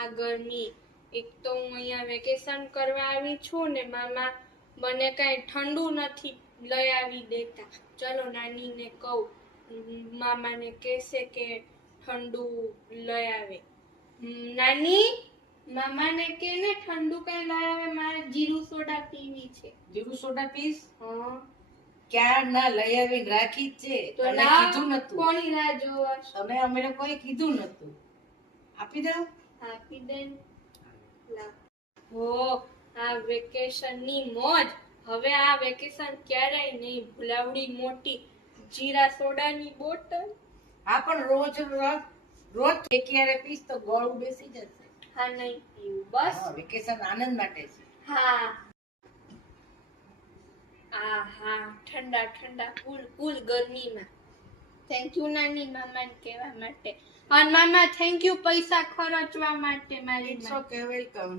આ ગરમી. એક તો હું અહીંયા વેકેશન કરવા આવી છું ને મામા મને કાંઈ ઠંડુ નથી લઈ આવી દેતા. ચલો નાનીને કહું, મામાને કહેશે કે ઠંડુ લઈ આવે. નાની, મામાને કે ને ઠંડુ કઈ લઈ આવે, મારે જીરું સોડા પીવી છે. જીરું સોડા પીસ? હા. ક્યાં ના લઈ આવીને રાખી જ છે. તો તમે ના, કીધું નતું. કોની રાહ જોવો છો? તમે અમને કોઈ કીધું નતું. આપી દો. આપી દે. હો, આ વેકેશન ની મોજ. હવે આ વેકેશન ક્યારેય નહીં ભૂલાવડી. મોટી જીરા સોડાની બોટલ. હા, પણ રોજ ક્યારે પીસ તો ગળું બેસી જશે. હા, નહીં પીવું બસ. વેકેશન આનંદ માટે છે. હા. આહા, ઠંડા ઠંડા કુલ કુલ ગરમીમાં. થેન્ક યુ નાની મામાને કહેવા માટે. અને મામા થેન્ક યુ પૈસા ખર્ચવા માટે મારી. It's okay, welcome.